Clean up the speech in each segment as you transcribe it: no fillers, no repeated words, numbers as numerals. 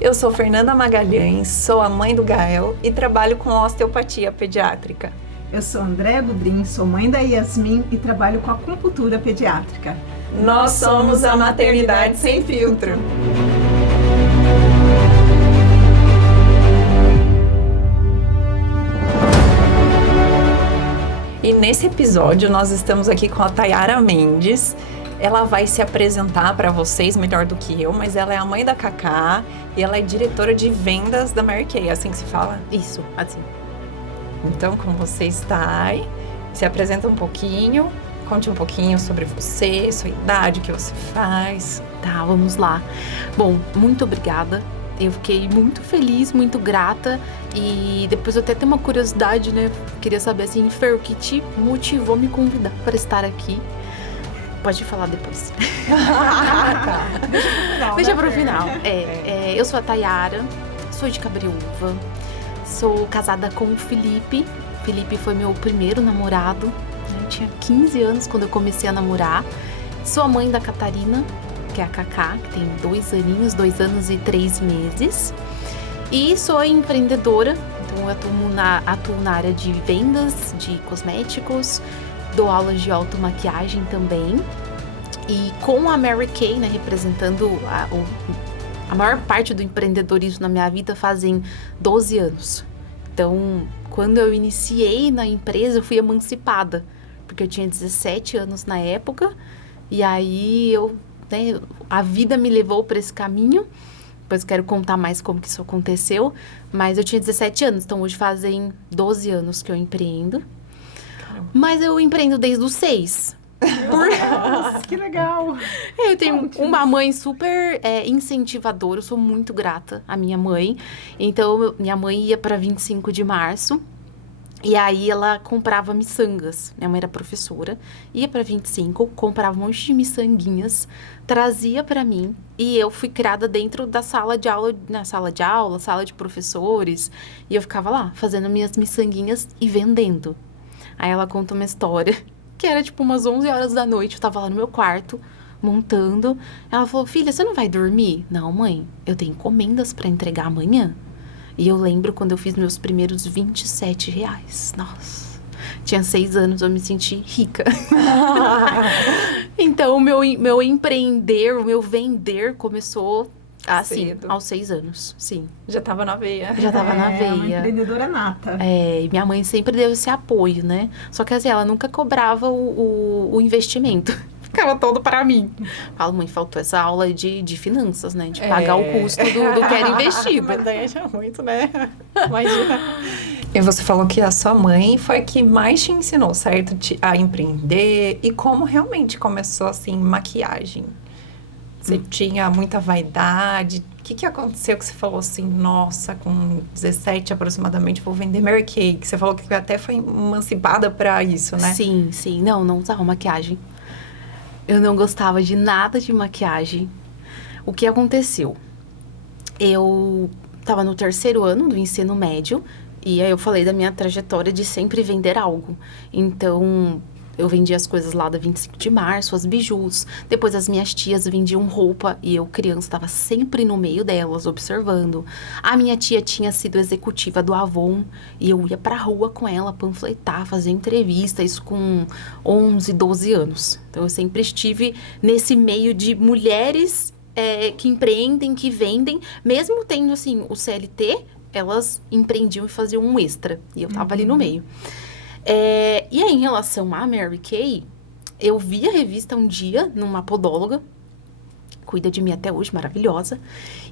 Eu sou Fernanda Magalhães, sou a mãe do Gael e trabalho com osteopatia pediátrica. Eu sou Andréa Budrin, sou mãe da Yasmin e trabalho com acupuntura pediátrica. Nós somos a Maternidade Sem Filtro. E nesse episódio nós estamos aqui com a Tayara Mendes. Ela vai se apresentar para vocês melhor do que eu, mas ela é a mãe da Cacá e ela é diretora de vendas da Mary Kay, é assim que se fala? Isso, assim. Então, como você está aí, se apresenta um pouquinho, conte um pouquinho sobre você, sua idade, o que você faz. Tá, vamos lá. Bom, muito obrigada. Eu fiquei muito feliz, muito grata e depois eu até tenho uma curiosidade, né? Queria saber assim, Fer, o que te motivou a me convidar para estar aqui? Pode falar depois. Tá. Deixa pro final. Eu sou a Tayara, sou de Cabreúva, sou casada com o Felipe. Felipe foi meu primeiro namorado. Eu tinha 15 anos quando eu comecei a namorar. Sou a mãe da Catarina, que é a Cacá, que tem 2 anos e 3 meses. E sou empreendedora, então eu atuo na área de vendas, de cosméticos, dou aulas de automaquiagem também. E com a Mary Kay, né, representando a maior parte do empreendedorismo na minha vida fazem 12 anos. Então, quando eu iniciei na empresa, eu fui emancipada, porque eu tinha 17 anos na época. E aí, a vida me levou para esse caminho. Depois quero contar mais como que isso aconteceu. Mas eu tinha 17 anos, então hoje fazem 12 anos que eu empreendo. Mas eu empreendo desde os 6. Nossa, que legal! Eu tenho uma mãe super incentivadora, eu sou muito grata à minha mãe. Então, minha mãe ia para 25 de março e aí ela comprava miçangas. Minha mãe era professora, ia para 25, comprava um monte de miçanguinhas, trazia para mim e eu fui criada dentro da sala de aula, sala de professores. E eu ficava lá, fazendo minhas miçanguinhas e vendendo. Aí ela conta uma história, que era tipo umas 11 horas da noite, eu tava lá no meu quarto, montando. Ela falou, filha, você não vai dormir? Não, mãe, eu tenho encomendas pra entregar amanhã. E eu lembro quando eu fiz meus primeiros R$27. Nossa, tinha 6 anos, eu me senti rica. Então, o meu empreender, o meu vender começou assim, Cedo. aos 6 anos, sim. Já tava na veia. Já tava na veia. Uma empreendedora nata. E minha mãe sempre deu esse apoio, né? Só que assim, ela nunca cobrava o investimento. Ficava todo para mim. Falo, mãe, faltou essa aula de finanças, né? De pagar o custo do que era investido. Mas daí é muito, né? Imagina. E você falou que a sua mãe foi a que mais te ensinou, certo? A empreender e como realmente começou, assim, maquiagem. Você tinha muita vaidade. O que aconteceu que você falou assim, nossa, com 17 aproximadamente, vou vender Mary Kay? Que você falou que até foi emancipada pra isso, né? Sim. Não usava maquiagem. Eu não gostava de nada de maquiagem. O que aconteceu? Eu tava no 3º ano do ensino médio e aí eu falei da minha trajetória de sempre vender algo. Então, eu vendia as coisas lá da 25 de março, as bijus. Depois as minhas tias vendiam roupa e eu, criança, estava sempre no meio delas, observando. A minha tia tinha sido executiva do Avon e eu ia pra rua com ela, panfletar, fazer entrevista, isso com 11, 12 anos. Então, eu sempre estive nesse meio de mulheres que empreendem, que vendem. Mesmo tendo, assim, o CLT, elas empreendiam e faziam um extra. E eu tava ali no meio. E aí, em relação à Mary Kay, eu vi a revista um dia numa podóloga, cuida de mim até hoje, maravilhosa.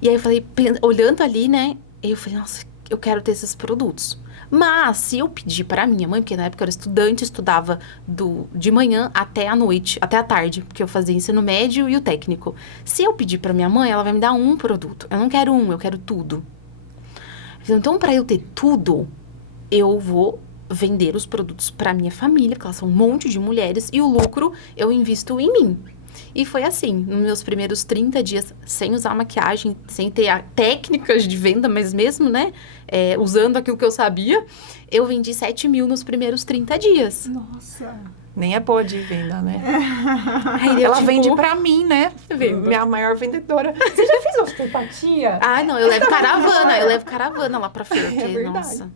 E aí eu falei, olhando ali, né, eu falei, nossa, eu quero ter esses produtos. Mas se eu pedir para minha mãe, porque na época eu era estudante, estudava de manhã até a noite, até a tarde, porque eu fazia ensino médio e o técnico. Se eu pedir para minha mãe, ela vai me dar um produto. Eu não quero um, eu quero tudo. Então, para eu ter tudo, eu vou vender os produtos para minha família, porque elas são um monte de mulheres, e o lucro eu invisto em mim. E foi assim, nos meus primeiros 30 dias, sem usar maquiagem, sem ter técnicas de venda, mas mesmo, né, usando aquilo que eu sabia, eu vendi 7 mil nos primeiros 30 dias. Nossa! Nem é boa de venda, né? Aí eu, Ela tipo, vende pra mim, né? Vendo. Minha maior vendedora. Você já fez osteopatia? Ah, não, eu levo caravana lá pra feira, porque, verdade. nossa,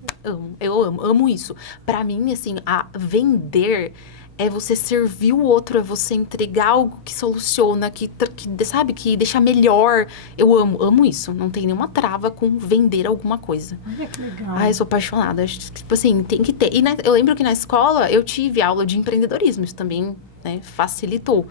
eu amo isso. Pra mim, assim, a vender é você servir o outro, é você entregar algo que soluciona, sabe, que deixa melhor. Eu amo isso. Não tem nenhuma trava com vender alguma coisa. Olha que legal. Ai, eu sou apaixonada. Acho que, tipo assim, tem que ter. E eu lembro que na escola eu tive aula de empreendedorismo. Isso também, né, facilitou.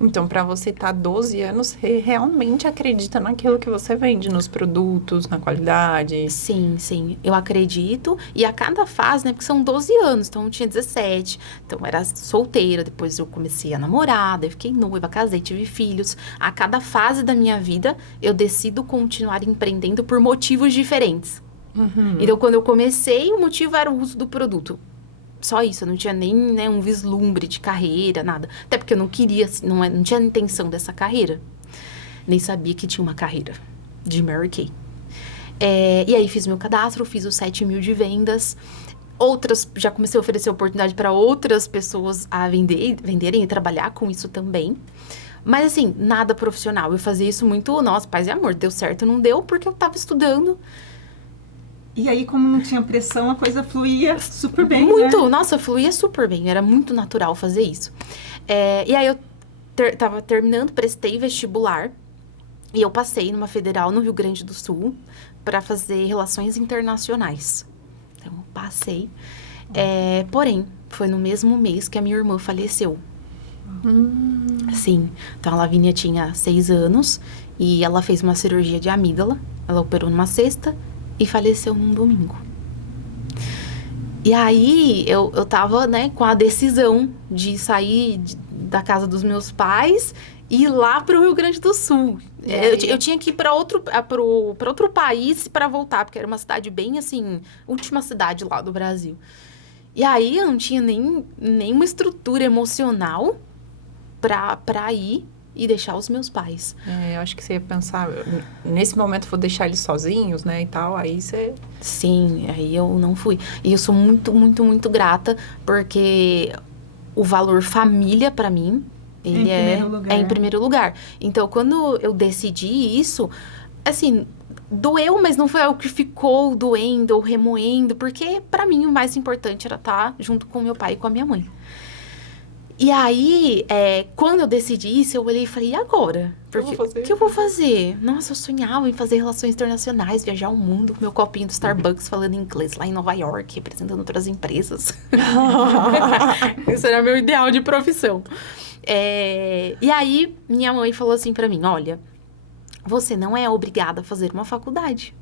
Então, pra você estar 12 anos, você realmente acredita naquilo que você vende, nos produtos, na qualidade. Sim, eu acredito. E a cada fase, né, porque são 12 anos, então eu tinha 17. Então eu era solteira, depois eu comecei a namorar, daí eu fiquei noiva, casei, tive filhos. A cada fase da minha vida, eu decido continuar empreendendo por motivos diferentes. Então, quando eu comecei, o motivo era o uso do produto. Só isso, eu não tinha nem, né, um vislumbre de carreira, nada. Até porque eu não queria, assim, não tinha intenção dessa carreira. Nem sabia que tinha uma carreira de Mary Kay. E aí fiz meu cadastro, fiz os 7.000 de vendas. Já comecei a oferecer oportunidade para outras pessoas a venderem e trabalhar com isso também. Mas assim, nada profissional. Eu fazia isso muito, nossa, paz e amor. Deu certo, não deu, porque eu tava estudando. E aí, como não tinha pressão, a coisa fluía super bem, Muito, né? nossa, fluía super bem. Era muito natural fazer isso. E aí eu tava terminando, prestei vestibular. E eu passei numa federal no Rio Grande do Sul para fazer relações internacionais. Então, eu passei. Porém, foi no mesmo mês que a minha irmã faleceu. Sim. Então, a Lavínia tinha 6 anos e ela fez uma cirurgia de amígdala. Ela operou numa sexta e faleceu num domingo. E aí, eu tava, né, com a decisão de sair da casa dos meus pais e ir lá pro Rio Grande do Sul. Eu tinha que ir para outro país para voltar, porque era uma cidade bem, assim, última cidade lá do Brasil. E aí, eu não tinha nenhuma estrutura emocional pra ir e deixar os meus pais. Eu acho que você ia pensar, nesse momento vou deixar eles sozinhos, né, e tal, aí você... Sim, aí eu não fui. E eu sou muito, muito, muito grata, porque o valor família, pra mim, ele é em primeiro lugar. Então, quando eu decidi isso, assim, doeu, mas não foi algo que ficou doendo ou remoendo, porque pra mim o mais importante era estar junto com meu pai e com a minha mãe. E aí, quando eu decidi isso, eu olhei e falei, e agora? Porque, o que eu vou fazer? Nossa, eu sonhava em fazer relações internacionais, viajar o mundo com meu copinho do Starbucks falando inglês lá em Nova York, representando outras empresas. Esse era meu ideal de profissão. E aí, minha mãe falou assim pra mim, olha, você não é obrigada a fazer uma faculdade.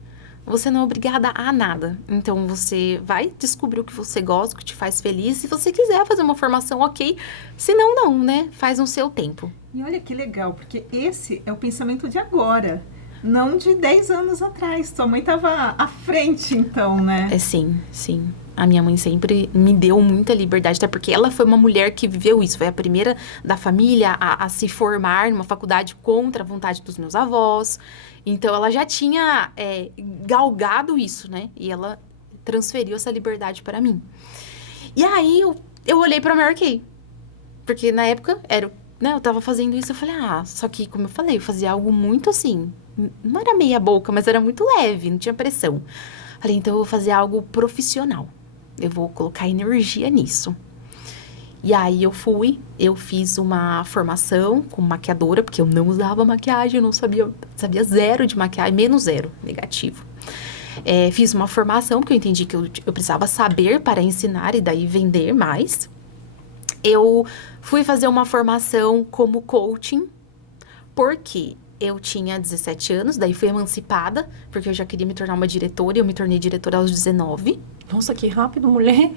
Você não é obrigada a nada. Então, você vai descobrir o que você gosta, o que te faz feliz. Se você quiser fazer uma formação, ok. Se não, não, né? Faz no seu tempo. E olha que legal, porque esse é o pensamento de agora, não de 10 anos atrás. Sua mãe estava à frente, então, né? Sim. A minha mãe sempre me deu muita liberdade, até porque ela foi uma mulher que viveu isso. Foi a primeira da família a se formar numa faculdade contra a vontade dos meus avós. Então, ela já tinha galgado isso, né? E ela transferiu essa liberdade para mim. E aí, eu olhei pra Mary Kay. Porque, na época, eu tava fazendo isso. Eu falei, só que, como eu falei, eu fazia algo muito assim... Não era meia boca, mas era muito leve, não tinha pressão. Falei, então, eu vou fazer algo profissional. Eu vou colocar energia nisso. E aí, eu fiz uma formação como maquiadora, porque eu não usava maquiagem, eu não sabia zero de maquiagem, menos 0, negativo. Fiz uma formação, porque eu entendi que eu precisava saber para ensinar e daí vender mais. Eu fui fazer uma formação como coaching, porque eu tinha 17 anos, daí fui emancipada, porque eu já queria me tornar uma diretora, e eu me tornei diretora aos 19. Nossa, que rápido, mulher.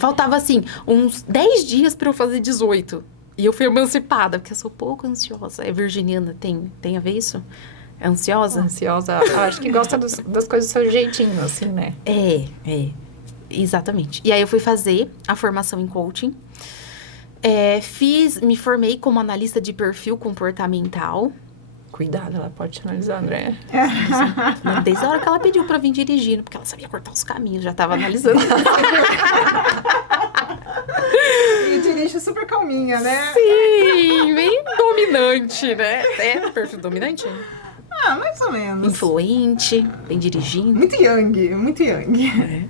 Faltava, assim, uns 10 dias para eu fazer 18. E eu fui emancipada, porque eu sou pouco ansiosa. É virginiana, tem a ver isso? É ansiosa? Ansiosa, acho que gosta das coisas do seu jeitinho, assim, né? Exatamente. E aí eu fui fazer a formação em coaching. Me formei como analista de perfil comportamental. Cuidado, ela pode te analisar, André. Desde a hora que ela pediu pra vir dirigindo, porque ela sabia cortar os caminhos, já tava analisando. E dirige super calminha, né? Sim, bem dominante, né? É, perfil dominante. Ah, mais ou menos. Influente, bem dirigindo. Muito young, muito young.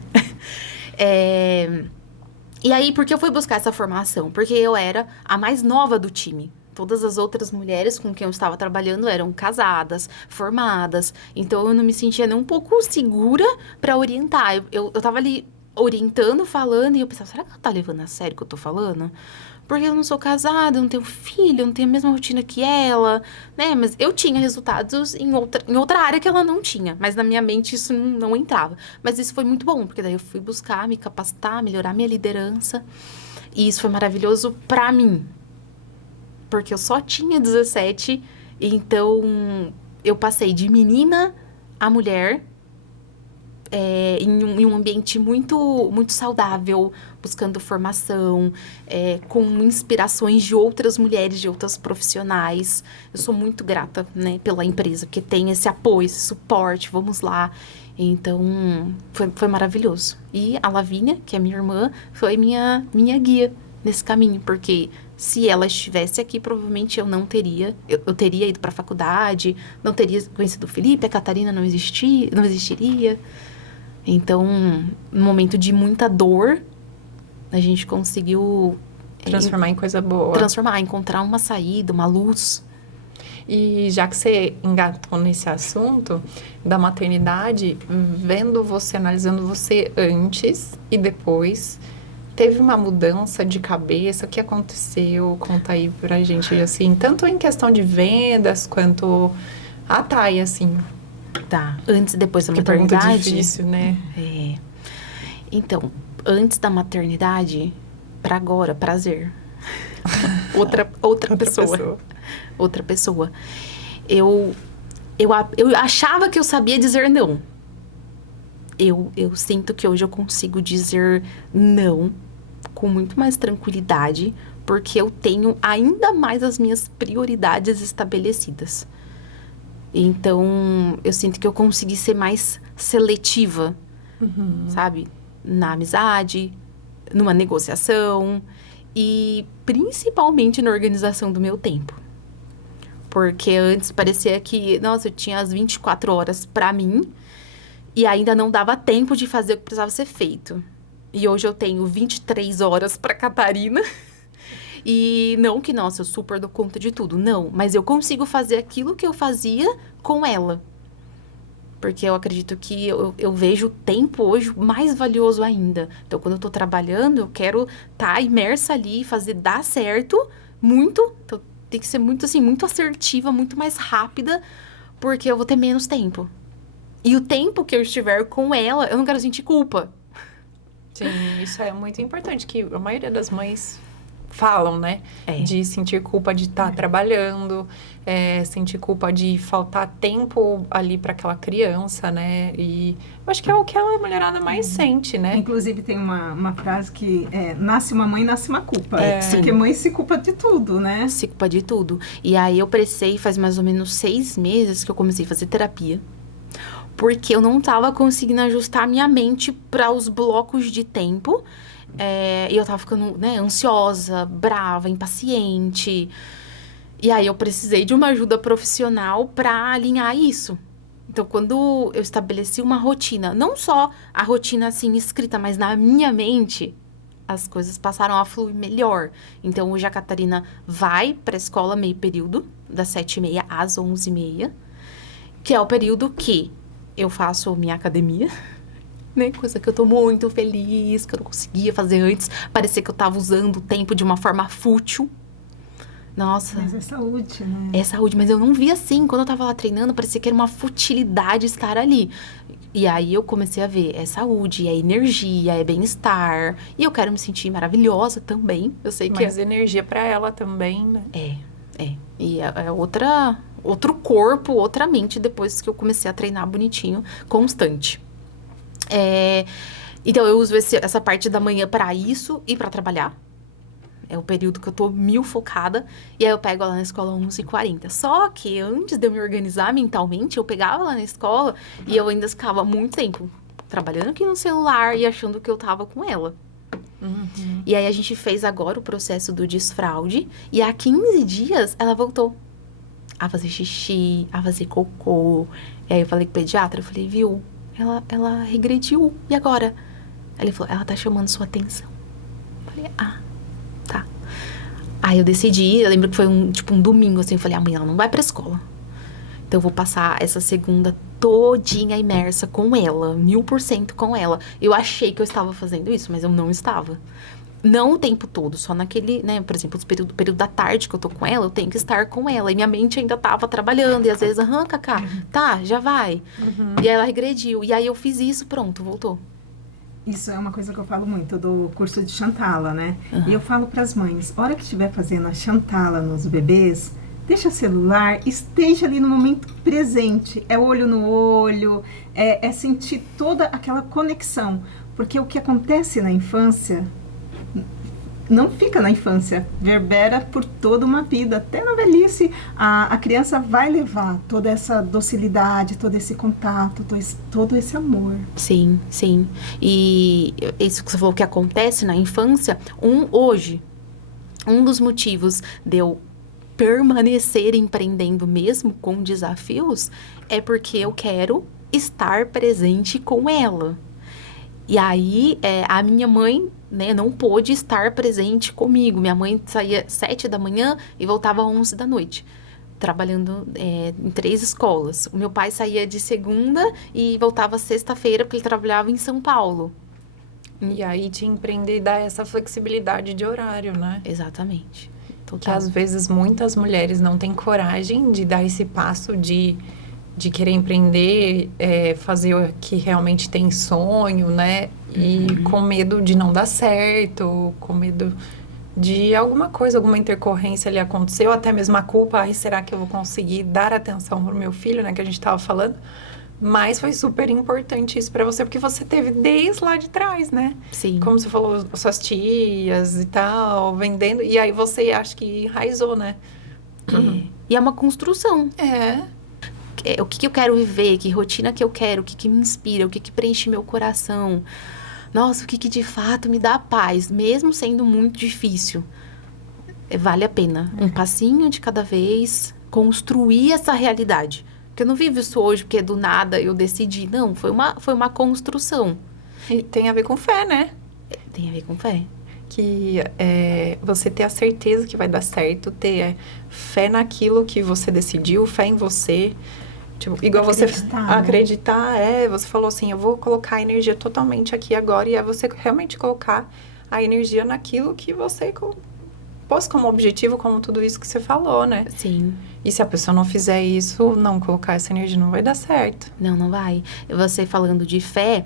E aí, por que eu fui buscar essa formação? Porque eu era a mais nova do time. Todas as outras mulheres com quem eu estava trabalhando eram casadas, formadas. Então, eu não me sentia nem um pouco segura para orientar. Eu tava ali orientando, falando, e eu pensava, será que ela tá levando a sério o que eu tô falando? Porque eu não sou casada, eu não tenho filho, eu não tenho a mesma rotina que ela, né? Mas eu tinha resultados em outra área que ela não tinha. Mas na minha mente isso não entrava. Mas isso foi muito bom, porque daí eu fui buscar, me capacitar, melhorar minha liderança. E isso foi maravilhoso pra mim. Porque eu só tinha 17, então eu passei de menina a mulher em um ambiente muito, muito saudável, buscando formação, com inspirações de outras mulheres, de outras profissionais. Eu sou muito grata, né, pela empresa, porque tem esse apoio, esse suporte, vamos lá. Então, foi maravilhoso. E a Lavínia, que é minha irmã, foi minha guia nesse caminho, porque se ela estivesse aqui, provavelmente eu não teria, eu teria ido para a faculdade, não teria conhecido o Felipe, a Catarina não existiria. Então, num momento de muita dor, a gente conseguiu Transformar em coisa boa. Encontrar uma saída, uma luz. E já que você engatou nesse assunto da maternidade, vendo você, analisando você antes e depois, teve uma mudança de cabeça? O que aconteceu? Conta aí pra gente, assim, tanto em questão de vendas, quanto a Thay, assim. Tá, antes e depois da Que maternidade. pergunta difícil, né? Então, antes da maternidade, pra agora, prazer. outra pessoa. Outra pessoa. Eu achava que eu sabia dizer não. Eu sinto que hoje eu consigo dizer não com muito mais tranquilidade, porque eu tenho ainda mais as minhas prioridades estabelecidas. Então, eu sinto que eu consegui ser mais seletiva, sabe? Na amizade, numa negociação e principalmente na organização do meu tempo. Porque antes parecia que, nossa, eu tinha as 24 horas pra mim e ainda não dava tempo de fazer o que precisava ser feito. E hoje eu tenho 23 horas pra Catarina. E não que, nossa, eu super dou conta de tudo. Não, mas eu consigo fazer aquilo que eu fazia com ela. Porque eu acredito que eu vejo o tempo hoje mais valioso ainda. Então, quando eu tô trabalhando, eu quero estar imersa ali, fazer dar certo muito. Então, tem que ser muito, assim, muito assertiva, muito mais rápida, porque eu vou ter menos tempo. E o tempo que eu estiver com ela, eu não quero sentir culpa. Sim, isso é muito importante, que a maioria das mães falam, né? De sentir culpa de estar trabalhando, sentir culpa de faltar tempo ali para aquela criança, né? E eu acho que é o que a mulherada mais sente, né? Inclusive tem uma frase que nasce uma mãe, nasce uma culpa. Sim. Porque mãe se culpa de tudo, né? Se culpa de tudo. E aí eu precisei, faz mais ou menos 6 meses que eu comecei a fazer terapia. Porque eu não tava conseguindo ajustar a minha mente para os blocos de tempo. E eu tava ficando, né, ansiosa, brava, impaciente. E aí eu precisei de uma ajuda profissional para alinhar isso. Então, quando eu estabeleci uma rotina, não só a rotina assim escrita, mas na minha mente, as coisas passaram a fluir melhor. Então, hoje a Catarina vai para a escola meio período, das 7h30 às 11h30, que é o período que eu faço minha academia, né? Coisa que eu tô muito feliz, que eu não conseguia fazer antes. Parecia que eu tava usando o tempo de uma forma fútil. Nossa. Mas é saúde, né? É saúde, mas eu não via assim. Quando eu tava lá treinando, parecia que era uma futilidade estar ali. E aí eu comecei a ver, é saúde, é energia, é bem-estar. E eu quero me sentir maravilhosa também. Eu sei que mais energia para ela também, né? E é outro corpo, outra mente depois que eu comecei a treinar bonitinho, constante. Então, eu uso essa parte da manhã para isso e para trabalhar. É o período que eu tô mil focada. E aí eu pego ela na escola 11h40. Só que antes de eu me organizar mentalmente, eu pegava ela na escola e eu ainda ficava muito tempo trabalhando aqui no celular e achando que eu tava com ela. E aí a gente fez agora o processo do desfraude. E há 15 dias ela voltou a fazer xixi, a fazer cocô. E aí eu falei com o pediatra, eu falei, viu, ela regrediu. E agora? Ele falou, ela tá chamando sua atenção. Eu falei, tá. Aí eu decidi, eu lembro que foi um domingo, assim, eu falei, amanhã ela não vai pra escola. Então eu vou passar essa segunda todinha imersa com ela, 1000% com ela. Eu achei que eu estava fazendo isso, mas eu não estava. Não o tempo todo, só naquele, né, por exemplo, o período da tarde que eu tô com ela, eu tenho que estar com ela. E minha mente ainda tava trabalhando, e às vezes, Cacá, tá, já vai. E aí ela regrediu, e aí eu fiz isso, pronto, voltou. Isso é uma coisa que eu falo muito do curso de Chantala, né? E eu falo para as mães, hora que estiver fazendo a Chantala nos bebês, deixa o celular, esteja ali no momento presente. É olho no olho, é sentir toda aquela conexão. Porque o que acontece na infância não fica na infância, verbera por toda uma vida. Até na velhice, a criança vai levar toda essa docilidade, todo esse contato, todo esse amor. Sim, sim. E isso que você falou que acontece na infância, hoje, um dos motivos de eu permanecer empreendendo mesmo com desafios é porque eu quero estar presente com ela. E aí, a minha mãe, né, não pôde estar presente comigo. Minha mãe saía 7 da manhã e voltava 11 da noite, trabalhando em 3 escolas. O meu pai saía de segunda e voltava sexta-feira, porque ele trabalhava em São Paulo. E aí te empreender e dar essa flexibilidade de horário, né? Exatamente. Que Total. às vezes muitas mulheres não têm coragem de dar esse passo de querer empreender, fazer o que realmente tem sonho, né? E com medo de não dar certo, com medo de alguma coisa, alguma intercorrência ali acontecer, ou até mesmo a culpa, será que eu vou conseguir dar atenção pro meu filho, né? Que a gente tava falando. Mas foi super importante isso pra você, porque você teve desde lá de trás, né? Sim. Como você falou, suas tias e tal, vendendo. E aí você, acho que enraizou, né? E é uma construção. O que eu quero viver, que rotina que eu quero, o que me inspira, o que preenche meu coração. Nossa, o que de fato me dá paz, mesmo sendo muito difícil. Vale a pena. Um passinho de cada vez, construir essa realidade. Porque eu não vivo isso hoje porque do nada eu decidi. Não, foi uma construção. E tem a ver com fé, né? Tem a ver com fé. Que você ter a certeza que vai dar certo, ter fé naquilo que você decidiu, fé em você. Tipo, igual Acreditar, você acreditar, você falou assim, eu vou colocar a energia totalmente aqui agora, e é você realmente colocar a energia naquilo que você pôs como objetivo, como tudo isso que você falou, né? Sim. E se a pessoa não fizer isso, não colocar essa energia, não vai dar certo. Não vai. Você falando de fé,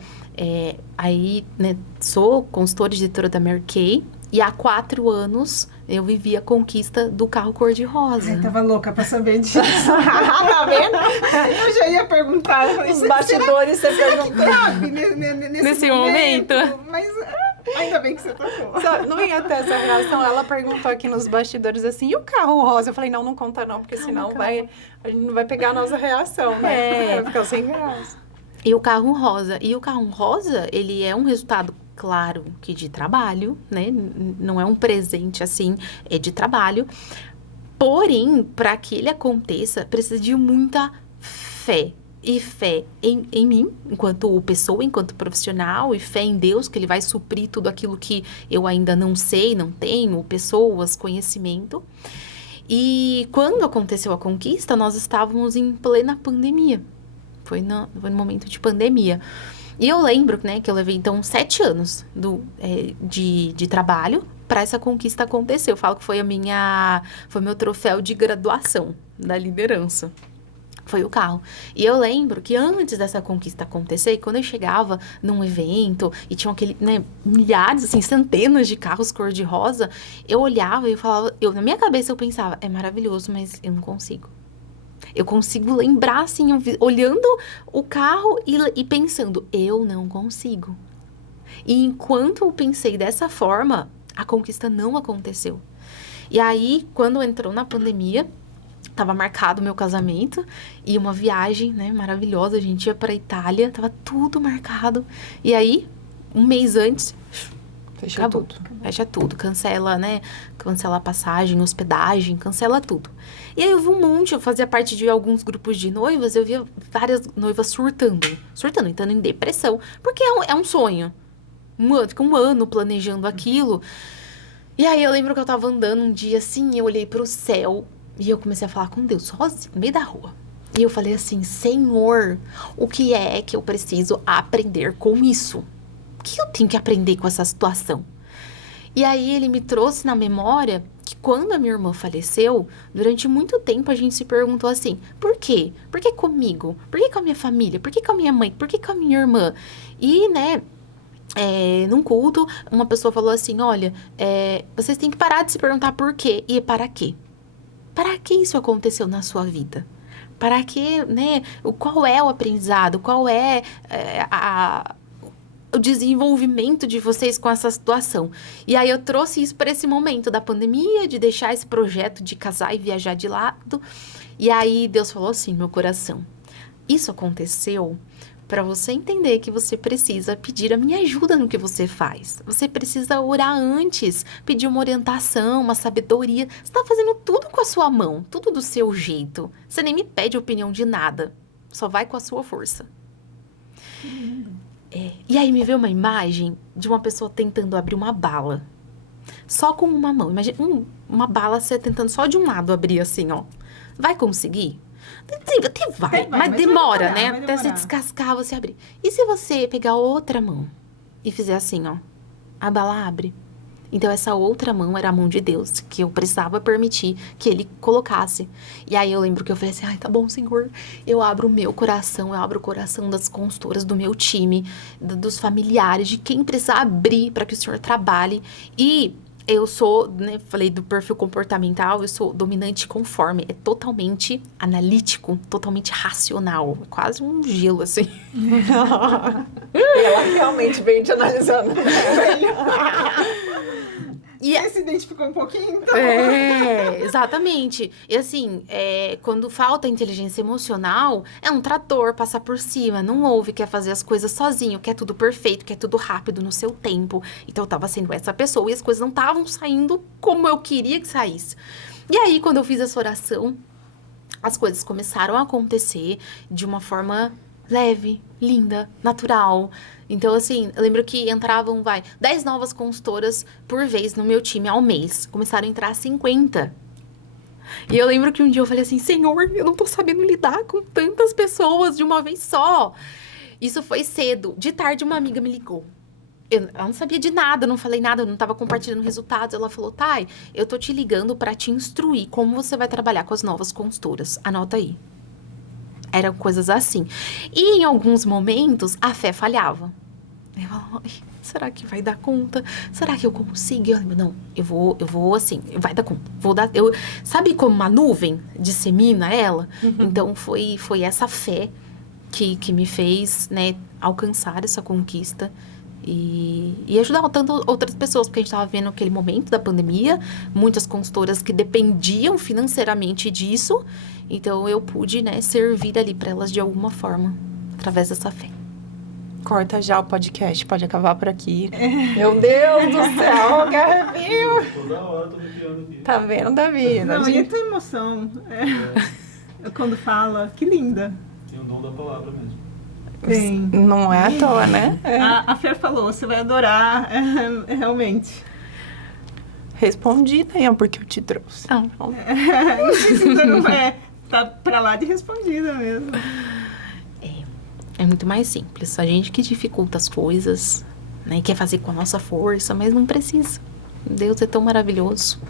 aí, né, sou consultora e diretora da Mary Kay, e há 4 anos eu vivi a conquista do carro cor-de-rosa. Ai, tava louca pra saber disso. Tá vendo? Eu já ia perguntar. Os bastidores, você Será que perguntou. cabe nesse momento? Mas ainda bem que você tocou. Não ia ter essa reação. Ela perguntou aqui nos bastidores assim, e o carro rosa? Eu falei, não conta não, porque senão a gente não vai pegar a nossa reação, né? Vai ficar sem graça. E o carro rosa. E o carro rosa, ele é um resultado, claro, que de trabalho, né? Não é um presente assim, é de trabalho. Porém, para que ele aconteça, precisa de muita fé. E fé em mim, enquanto pessoa, enquanto profissional, e fé em Deus, que Ele vai suprir tudo aquilo que eu ainda não sei, não tenho, pessoas, conhecimento. E quando aconteceu a conquista, nós estávamos em plena pandemia. Foi no momento de pandemia. E eu lembro, né, que eu levei, então, 7 anos de trabalho para essa conquista acontecer. Eu falo que foi meu troféu de graduação da liderança. Foi o carro. E eu lembro que antes dessa conquista acontecer, quando eu chegava num evento e tinham milhares, assim, centenas de carros cor-de-rosa, eu olhava e eu falava, na minha cabeça eu pensava, é maravilhoso, mas eu não consigo. Eu consigo lembrar, assim, olhando o carro e pensando, eu não consigo. E enquanto eu pensei dessa forma, A conquista não aconteceu. E aí, quando entrou na pandemia, tava marcado o meu casamento e uma viagem, né, maravilhosa. A gente ia pra Itália, tava tudo marcado. E aí, um mês antes, Fecha acabou. tudo. Fecha tudo. Cancela, né? Cancela a passagem, hospedagem, cancela tudo. E aí eu vi um monte, eu fazia parte de alguns grupos de noivas, eu via várias noivas surtando, entrando em depressão. Porque é um sonho. Fica um ano planejando aquilo. E aí eu lembro que eu tava andando um dia assim, eu olhei pro céu e eu comecei a falar com Deus, sozinho, no meio da rua. E eu falei assim, Senhor, o que é que eu preciso aprender com isso? O que eu tenho que aprender com essa situação? E aí ele me trouxe na memória que quando a minha irmã faleceu, durante muito tempo a gente se perguntou assim, por quê? Por que comigo? Por que com a minha família? Por que com a minha mãe? Por que com a minha irmã? E, né, num culto, uma pessoa falou assim, olha, vocês têm que parar de se perguntar por quê e para quê. Para que isso aconteceu na sua vida? Para que, né, qual é o aprendizado? Qual é o desenvolvimento de vocês com essa situação? E aí eu trouxe isso para esse momento da pandemia, de deixar esse projeto de casar e viajar de lado. E aí Deus falou assim no meu coração, isso aconteceu para você entender que você precisa pedir a minha ajuda no que você faz. Você precisa orar antes, pedir uma orientação, uma sabedoria. Você está fazendo tudo com a sua mão, tudo do seu jeito. Você nem me pede opinião de nada, só vai com a sua força. E aí me veio uma imagem de uma pessoa tentando abrir uma bala. Só com uma mão. Imagina uma bala você tentando só de um lado abrir assim, ó. Vai conseguir? Até vai, mas demora, né? Até você descascar, você abrir. E se você pegar outra mão e fizer assim, ó? A bala abre. Então, essa outra mão era a mão de Deus, que eu precisava permitir que Ele colocasse. E aí, eu lembro que eu falei assim, ai, tá bom, Senhor, eu abro o meu coração, eu abro o coração das consultoras, do meu time, dos familiares, de quem precisa abrir para que o Senhor trabalhe. E eu sou, né, falei do perfil comportamental, eu sou dominante conforme, é totalmente analítico, totalmente racional, quase um gelo, assim. Ela realmente veio te analisando. E você se identificou um pouquinho, então? Exatamente. E assim, quando falta inteligência emocional, é um trator passar por cima, não ouve, quer fazer as coisas sozinho, quer tudo perfeito, quer tudo rápido no seu tempo. Então eu tava sendo essa pessoa e as coisas não estavam saindo como eu queria que saísse. E aí, quando eu fiz essa oração, as coisas começaram a acontecer de uma forma leve, linda, natural. Então, assim, eu lembro que entravam, 10 novas consultoras por vez no meu time ao mês. Começaram a entrar 50. E eu lembro que um dia eu falei assim, Senhor, eu não tô sabendo lidar com tantas pessoas de uma vez só. Isso foi cedo. De tarde, uma amiga me ligou. Ela não sabia de nada, eu não falei nada, eu não tava compartilhando resultados. Ela falou, Thay, eu tô te ligando pra te instruir como você vai trabalhar com as novas consultoras. Anota aí. Eram coisas assim. E em alguns momentos, a fé falhava. Eu falava, será que vai dar conta? Será que eu consigo? Eu lembro, não, eu vou assim, vai dar conta. Sabe como uma nuvem dissemina ela? Uhum. Então, foi essa fé que me fez, né, alcançar essa conquista e ajudar tanto outras pessoas, porque a gente estava vendo aquele momento da pandemia, muitas consultoras que dependiam financeiramente disso, então eu pude, né, servir ali para elas de alguma forma, através dessa fé. Corta já o podcast, pode acabar por aqui. Meu Deus do céu, que arrepio! Toda hora tô me criando aqui. Tá vendo, Davi? Não, e a tua emoção? Quando fala, que linda. Tem o dom da palavra mesmo. Tem. Não é à toa, né? A Fer falou, você vai adorar, realmente. Respondi, né? Porque eu te trouxe. Não tá pra lá de respondida mesmo. É muito mais simples. A gente que dificulta as coisas, né? Quer fazer com a nossa força, mas não precisa. Deus é tão maravilhoso.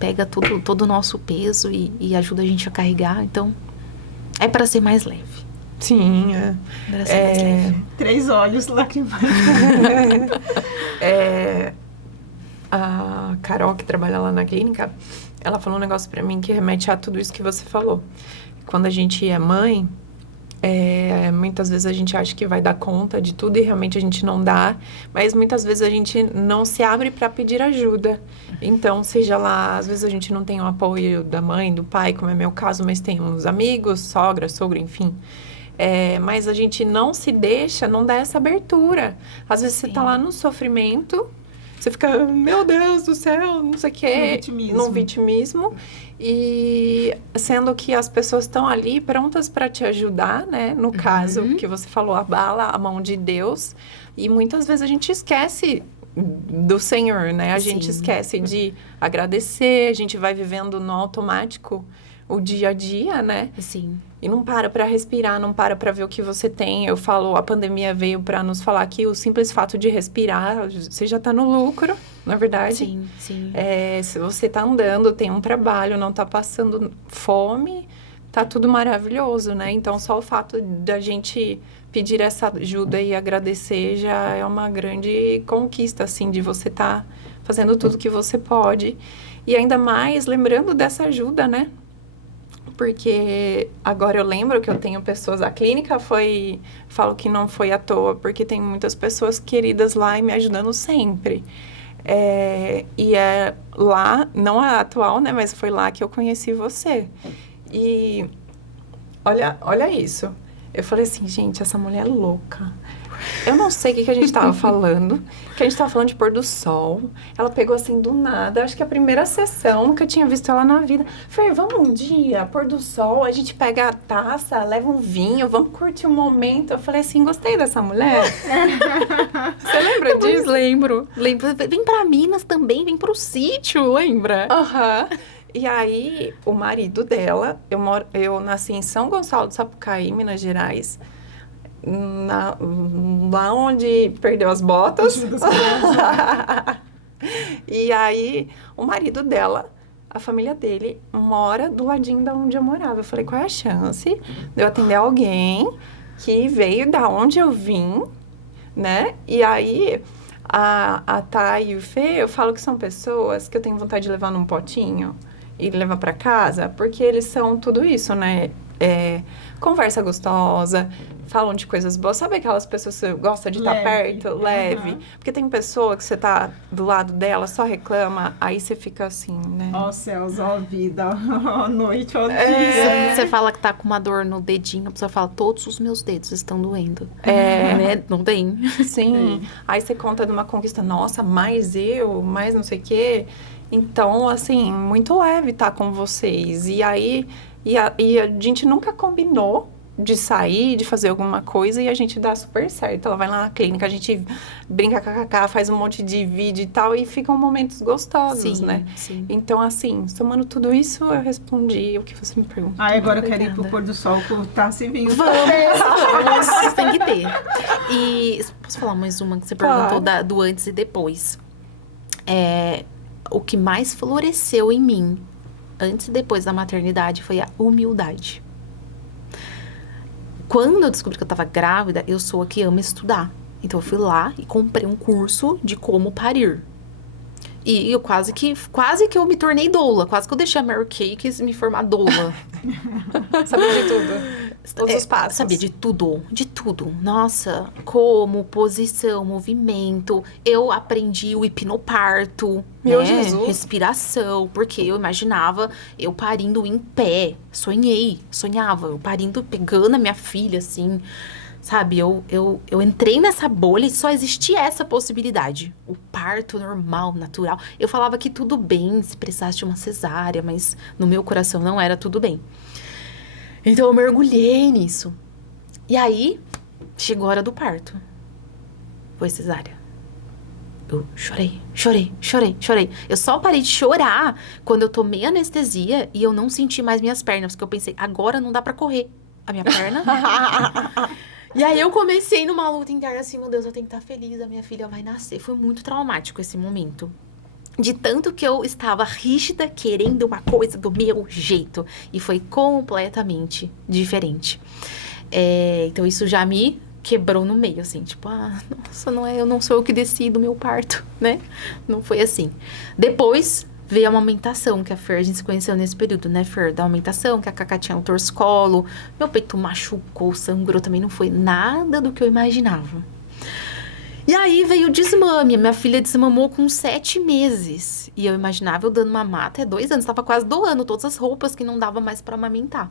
Pega todo o nosso peso e ajuda a gente a carregar. Então, é para ser mais leve. Sim, Para ser mais leve. 3 olhos lacrimais. A Carol, que trabalha lá na clínica, ela falou um negócio pra mim que remete a tudo isso que você falou. Quando a gente é mãe, Muitas vezes a gente acha que vai dar conta de tudo e realmente a gente não dá, mas muitas vezes a gente não se abre para pedir ajuda. Então, seja lá, às vezes a gente não tem o apoio da mãe, do pai, como é meu caso, mas tem uns amigos, sogra, sogro, enfim. Mas a gente não se deixa, não dá essa abertura. Às vezes você tá lá no sofrimento, você fica, meu Deus do céu, não sei o quê. No vitimismo. E sendo que as pessoas estão ali prontas para te ajudar, né? No caso que você falou, abala a mão de Deus. E muitas vezes a gente esquece do Senhor, né? A gente esquece de agradecer, a gente vai vivendo no automático o dia a dia, né? Sim. E não para respirar, não para ver o que você tem. Eu falo, a pandemia veio para nos falar que o simples fato de respirar, você já tá no lucro, na verdade. Sim, sim. Se você tá andando, tem um trabalho, não tá passando fome, tá tudo maravilhoso, né? Então, só o fato da gente pedir essa ajuda e agradecer já é uma grande conquista, assim, de você tá fazendo tudo que você pode. E ainda mais lembrando dessa ajuda, né? Porque agora eu lembro que eu tenho pessoas... A clínica falo que não foi à toa, porque tem muitas pessoas queridas lá e me ajudando sempre. E é lá, não a atual, né? Mas foi lá que eu conheci você. E olha isso. Eu falei assim, gente, essa mulher é louca. Eu não sei o que a gente tava falando. Que a gente tava falando de pôr do sol. Ela pegou assim do nada. Acho que a primeira sessão, nunca tinha visto ela na vida. Falei, vamos um dia, pôr do sol. A gente pega a taça, leva um vinho, vamos curtir um momento. Eu falei assim, gostei dessa mulher. Você lembra disso? Lembro. Vem pra Minas também, vem pro sítio, lembra? Aham. E aí, o marido dela, eu nasci em São Gonçalo do Sapucaí, Minas Gerais. Lá onde perdeu as botas. E aí, o marido dela, a família dele, mora do ladinho da onde eu morava. Eu falei, qual é a chance de eu atender alguém que veio da onde eu vim, né? E aí, a Thay e o Fê, eu falo que são pessoas que eu tenho vontade de levar num potinho e levar para casa, porque eles são tudo isso, né? Conversa gostosa, falam de coisas boas. Sabe aquelas pessoas que você gosta de estar perto? Leve. Porque tem pessoa que você tá do lado dela, só reclama, aí você fica assim, né? Ó céus, ó vida, ó noite, ó dia. Você fala que tá com uma dor no dedinho, a pessoa fala, todos os meus dedos estão doendo. Né? Não tem. Sim. Aí você conta de uma conquista, nossa, mais não sei o quê. Então, assim, muito leve estar com vocês. E aí, a gente nunca combinou de sair, de fazer alguma coisa, e a gente dá super certo. Ela vai lá na clínica, a gente brinca kkk, faz um monte de vídeo e tal, e ficam momentos gostosos, né? Sim. Então, assim, somando tudo isso, eu respondi o que você me perguntou. Agora eu quero ir pro pôr do sol com o Tassi e vinho. Vamos, tem que ter. E posso falar mais uma que você perguntou do antes e depois? O que mais floresceu em mim, antes e depois da maternidade, foi a humildade. Quando eu descobri que eu tava grávida, eu sou a que ama estudar. Então, eu fui lá e comprei um curso de como parir. E eu quase que eu me tornei doula. Quase que eu deixei a Mary Kay e quis me formar doula. Sabia de tudo. Todos os passos. Sabia de tudo. De tudo. Nossa, como, posição, movimento. Eu aprendi o hipnoparto. Meu né? Jesus. Respiração. Porque eu imaginava eu parindo em pé. Sonhava. Eu parindo, pegando a minha filha, assim... Sabe, eu entrei nessa bolha e só existia essa possibilidade. O parto normal, natural. Eu falava que tudo bem se precisasse de uma cesárea, mas no meu coração não era tudo bem. Então eu mergulhei nisso. E aí, chegou a hora do parto. Foi cesárea. Eu chorei. Eu só parei de chorar quando eu tomei anestesia e eu não senti mais minhas pernas. Porque eu pensei, agora não dá pra correr a minha perna. E aí eu comecei numa luta interna assim, meu Deus, eu tenho que estar feliz, a minha filha vai nascer. Foi muito traumático esse momento. De tanto que eu estava rígida, querendo uma coisa do meu jeito. E foi completamente diferente. Então isso já me quebrou no meio, assim. Tipo, nossa, não sou eu que decido o meu parto, né? Não foi assim. Depois veio a amamentação, que a Fer, a gente se conheceu nesse período, né, Fer? Da amamentação, que a Cacá tinha um torcicolo. Meu peito machucou, sangrou, também não foi nada do que eu imaginava. E aí veio o desmame. Minha filha desmamou com 7 meses. E eu imaginava eu dando mamar até 2 anos. Tava quase doando todas as roupas que não dava mais pra amamentar.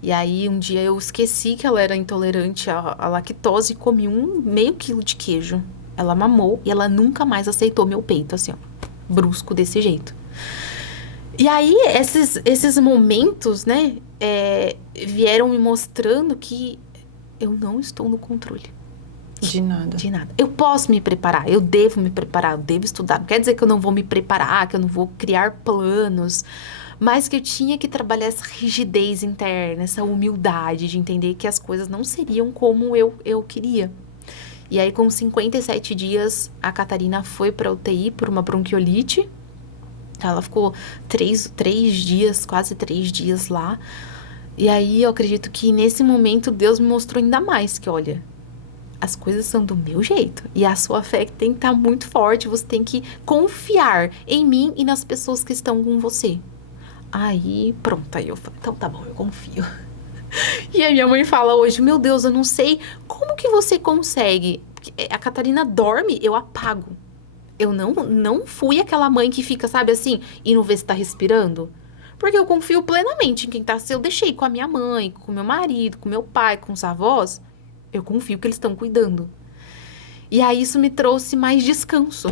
E aí um dia eu esqueci que ela era intolerante à lactose e comi meio quilo de queijo. Ela mamou e ela nunca mais aceitou meu peito, assim, ó, brusco desse jeito. E aí esses momentos, né, vieram me mostrando que eu não estou no controle. De nada. De nada. Eu posso me preparar, eu devo me preparar, eu devo estudar. Não quer dizer que eu não vou me preparar, que eu não vou criar planos, mas que eu tinha que trabalhar essa rigidez interna, essa humildade de entender que as coisas não seriam como eu queria. E aí, com 57 dias, a Catarina foi pra UTI por uma bronquiolite. Ela ficou 3 dias, quase 3 dias lá. E aí, eu acredito que nesse momento, Deus me mostrou ainda mais que, olha, as coisas são do meu jeito. E a sua fé tem que estar muito forte. Você tem que confiar em mim e nas pessoas que estão com você. Aí, pronto. Aí eu falei, então tá bom, eu confio. E a minha mãe fala hoje, meu Deus, eu não sei como que você consegue. A Catarina dorme, eu apago. Eu não fui aquela mãe que fica, sabe assim, e não vê se tá respirando. Porque eu confio plenamente em quem tá. Se eu deixei com a minha mãe, com o meu marido, com meu pai, com os avós, eu confio que eles estão cuidando. E aí isso me trouxe mais descanso.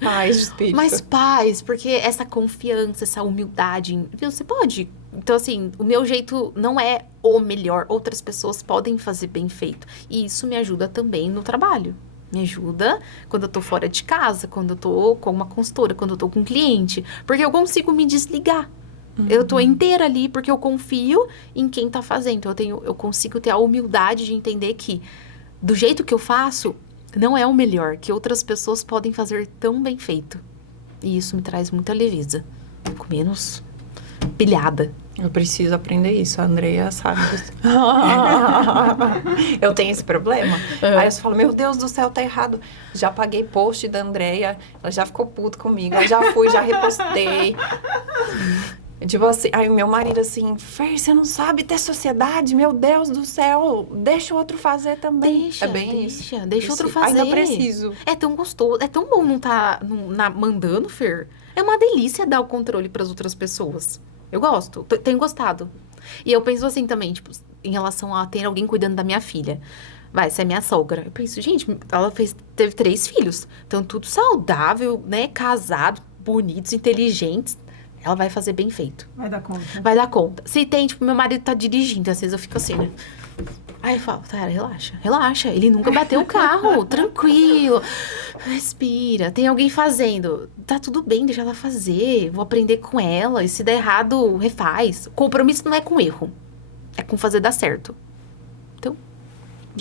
Paz de espírito. Mais paz, porque essa confiança, essa humildade, viu? Você pode. Então, assim, o meu jeito não é o melhor. Outras pessoas podem fazer bem feito. E isso me ajuda também no trabalho. Me ajuda quando eu tô fora de casa, quando eu tô com uma consultora, quando eu tô com um cliente. Porque eu consigo me desligar. Eu tô inteira ali porque eu confio em quem tá fazendo. Eu consigo ter a humildade de entender que do jeito que eu faço, não é o melhor, que outras pessoas podem fazer tão bem feito. E isso me traz muita leveza. Fico menos pilhada. Eu preciso aprender isso, a Andrea sabe disso. Eu tenho esse problema. Aí eu falo, meu Deus do céu, tá errado. Já paguei post da Andrea, ela já ficou puto comigo. Eu já fui, já repostei. Tipo assim, aí o meu marido assim, Fer, você não sabe ter sociedade? Meu Deus do céu, deixa o outro fazer também. Deixa outro fazer. Ainda preciso. É tão gostoso, é tão bom não tá mandando, Fer. É uma delícia dar o controle pras outras pessoas. Eu gosto, tenho gostado. E eu penso assim também, tipo, em relação a ter alguém cuidando da minha filha. Vai, se é minha sogra. Eu penso, gente, ela teve 3 filhos. Então, tudo saudável, né? Casado, bonitos, inteligentes. Ela vai fazer bem feito. Vai dar conta. Vai dar conta. Se tem, tipo, meu marido tá dirigindo, às vezes eu fico assim, né? Aí eu falo, cara, relaxa. Ele nunca bateu o carro, tranquilo. Respira. Tem alguém fazendo. Tá tudo bem, deixa ela fazer. Vou aprender com ela. E se der errado, refaz. Compromisso não é com erro. É com fazer dar certo. Então,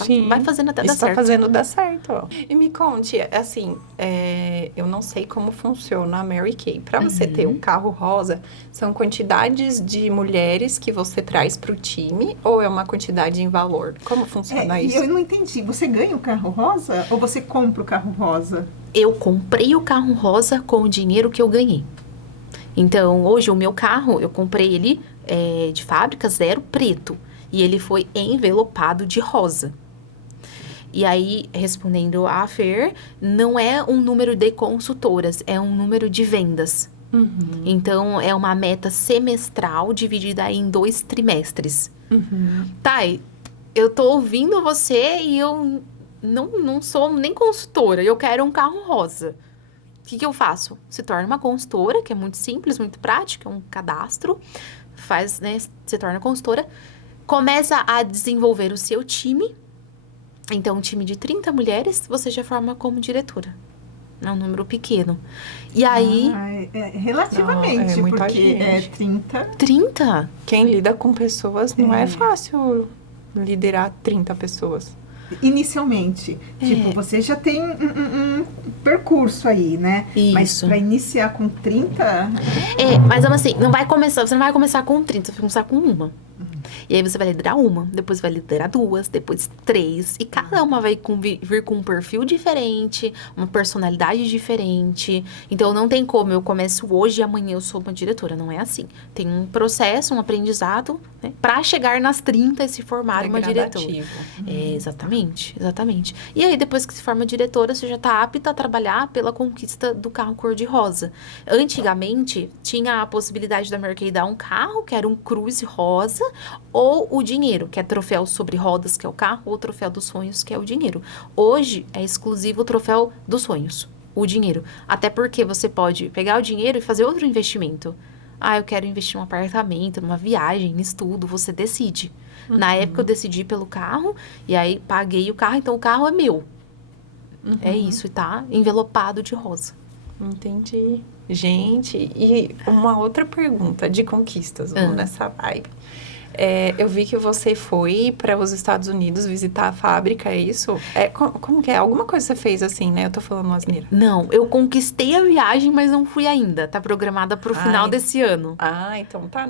sim, vai fazendo até dar certo. Está fazendo dar certo. E me conte, assim, eu não sei como funciona a Mary Kay. Para você ter um carro rosa, são quantidades de mulheres que você traz para o time ou é uma quantidade em valor? Como funciona isso? Eu não entendi. Você ganha o carro rosa ou você compra o carro rosa? Eu comprei o carro rosa com o dinheiro que eu ganhei. Então, hoje o meu carro, eu comprei ele de fábrica 0 preto. E ele foi envelopado de rosa. E aí, respondendo a Fer, não é um número de consultoras, é um número de vendas. Então, é uma meta semestral dividida em 2 trimestres. Thay, eu tô ouvindo você e eu não sou nem consultora, eu quero um carro rosa. O que eu faço? Se torna uma consultora, que é muito simples, muito prática, um cadastro, faz, né, se torna consultora, começa a desenvolver o seu time. Então, um time de 30 mulheres, você já forma como diretora. É um número pequeno. E aí... relativamente, muita porque gente. 30... 30? Quem lida com pessoas não é fácil liderar 30 pessoas. Inicialmente. Tipo, você já tem um percurso aí, né? Isso. Mas pra iniciar com 30... Mas assim, você não vai começar com 30, você vai começar com uma. E aí você vai liderar uma, depois vai liderar duas, depois 3. E cada uma vai vir com um perfil diferente, uma personalidade diferente. Então não tem como eu começo hoje e amanhã eu sou uma diretora. Não é assim. Tem um processo, um aprendizado, né, para chegar nas 30 e se formar uma diretora. Exatamente, exatamente. E aí, depois que se forma diretora, você já está apta a trabalhar pela conquista do carro cor-de-rosa. Antigamente, tinha a possibilidade da Mary Kay dar um carro, que era um Cruze rosa, ou o dinheiro, que é troféu sobre rodas, que é o carro, ou o troféu dos sonhos, que é o dinheiro. Hoje, é exclusivo o troféu dos sonhos, o dinheiro. Até porque você pode pegar o dinheiro e fazer outro investimento. Ah, eu quero investir num apartamento, numa viagem, em estudo, você decide. Na época eu decidi pelo carro, e aí paguei o carro, então o carro é meu. É isso, e tá envelopado de rosa. Entendi. Gente, e uma outra pergunta de conquistas, vamos nessa vibe. Eu vi que você foi para os Estados Unidos visitar a fábrica, é isso? Como que é? Alguma coisa você fez assim, né? Eu tô falando asneira. Não, eu conquistei a viagem, mas não fui ainda. Tá programada pro final desse ano. Ah, então tá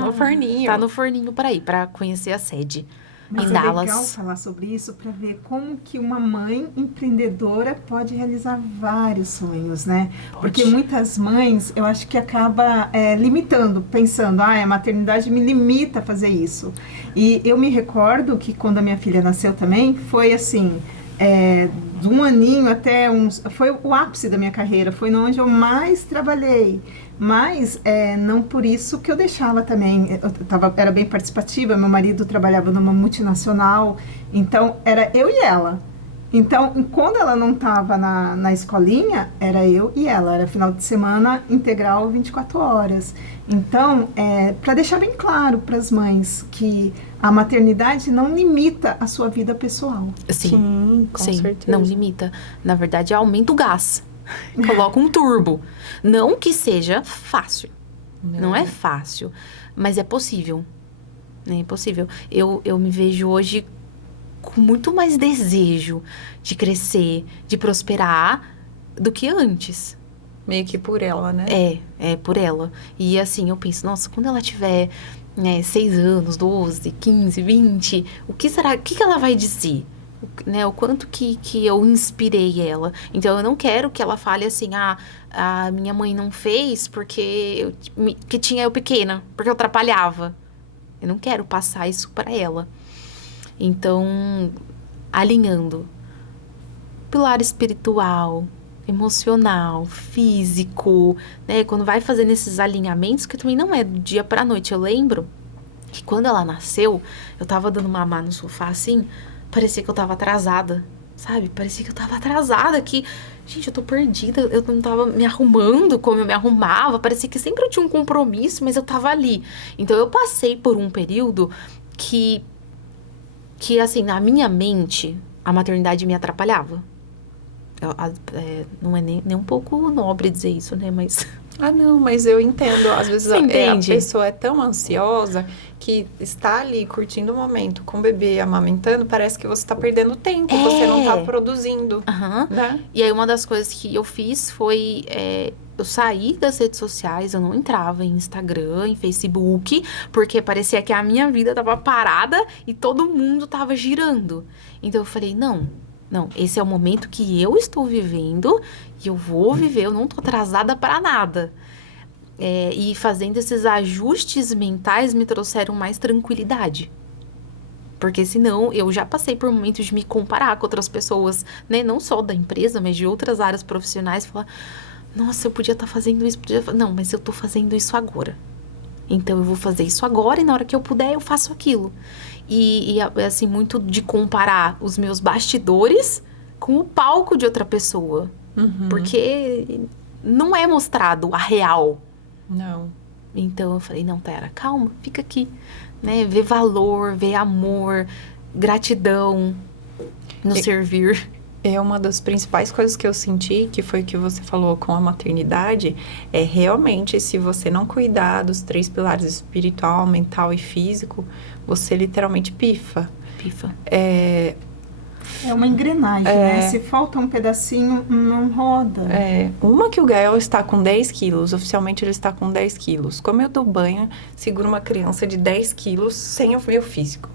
no forninho. Tá no forninho para ir, para conhecer a sede. Mas em é Dallas. legal falar sobre isso para ver como que uma mãe empreendedora pode realizar vários sonhos, né? Porque muitas mães, eu acho que acaba limitando, pensando, a maternidade me limita a fazer isso. E eu me recordo que quando a minha filha nasceu também, foi assim, de um aninho até foi o ápice da minha carreira, foi onde eu mais trabalhei. Mas não por isso que eu deixava também, era bem participativa, meu marido trabalhava numa multinacional, então era eu e ela. Então, quando ela não estava na escolinha, era eu e ela, era final de semana integral 24 horas. Então, para deixar bem claro para as mães que a maternidade não limita a sua vida pessoal. Sim, com certeza. Não limita. Na verdade, aumenta o gás. Coloca um turbo. Não que seja fácil. Não é fácil. Mas é possível. É possível. Eu me vejo hoje com muito mais desejo de crescer, de prosperar do que antes. Meio que por ela, né? É por ela. E assim, eu penso, nossa, quando ela tiver 6 anos, 12, 15, 20, o que ela vai dizer? O quanto que eu inspirei ela. Então, eu não quero que ela fale assim, a minha mãe não fez porque que tinha eu pequena, porque eu atrapalhava. Eu não quero passar isso para ela. Então, alinhando pilar espiritual, emocional, físico, né? Quando vai fazendo esses alinhamentos, que também não é do dia para a noite. Eu lembro que quando ela nasceu, eu tava dando mamar no sofá assim, parecia que eu tava atrasada, sabe? Parecia que eu tava atrasada, que... Gente, eu tô perdida, eu não tava me arrumando como eu me arrumava, parecia que sempre eu tinha um compromisso, mas eu tava ali. Então, eu passei por um período que assim, na minha mente, a maternidade me atrapalhava. Não é nem um pouco nobre dizer isso, né? Mas... não, mas eu entendo. Às vezes a entende? pessoa é tão ansiosa que está ali curtindo o momento com o bebê amamentando, parece que você está perdendo tempo, você não está produzindo. Né? E aí uma das coisas que eu fiz foi... eu saí das redes sociais, eu não entrava em Instagram, em Facebook, porque parecia que a minha vida estava parada e todo mundo estava girando. Então eu falei, não, esse é o momento que eu estou vivendo e eu vou viver, eu não tô atrasada para nada. E fazendo esses ajustes mentais me trouxeram mais tranquilidade. Porque senão eu já passei por momentos de me comparar com outras pessoas, né? Não só da empresa, mas de outras áreas profissionais. Falar, nossa, eu podia estar fazendo isso, não, mas eu tô fazendo isso agora. Então eu vou fazer isso agora e na hora que eu puder eu faço aquilo. E assim, muito de comparar os meus bastidores com o palco de outra pessoa. Porque não é mostrado a real. Não. Então eu falei, não, Tara, calma, fica aqui. Né? Ver valor, ver amor, gratidão no servir. Uma das principais coisas que eu senti, que foi o que você falou com a maternidade, é realmente, se você não cuidar dos 3 pilares espiritual, mental e físico, você literalmente pifa. É uma engrenagem, né? Se falta um pedacinho, não roda. Uma que o Gael está com 10 quilos, oficialmente ele está com 10 quilos. Como eu dou banho, seguro uma criança de 10 quilos sem o meu físico.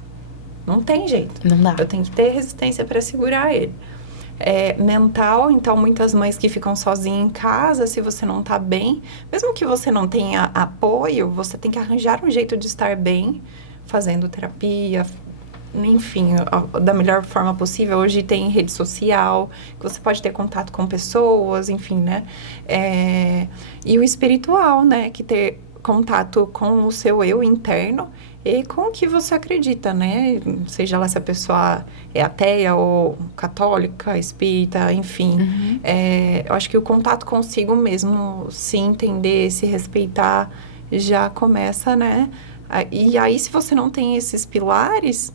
Não tem jeito. Não dá. Eu tenho que ter resistência para segurar ele. Mental, então muitas mães que ficam sozinhas em casa, se você não tá bem, mesmo que você não tenha apoio, você tem que arranjar um jeito de estar bem, fazendo terapia, enfim, da melhor forma possível. Hoje tem rede social, que você pode ter contato com pessoas, enfim, né? E o espiritual, né? Que ter contato com o seu eu interno e com o que você acredita, né? Seja lá se a pessoa é ateia ou católica, espírita, enfim. Uhum. Eu acho que o contato consigo mesmo, se entender, se respeitar, já começa, né? E aí, se você não tem esses pilares,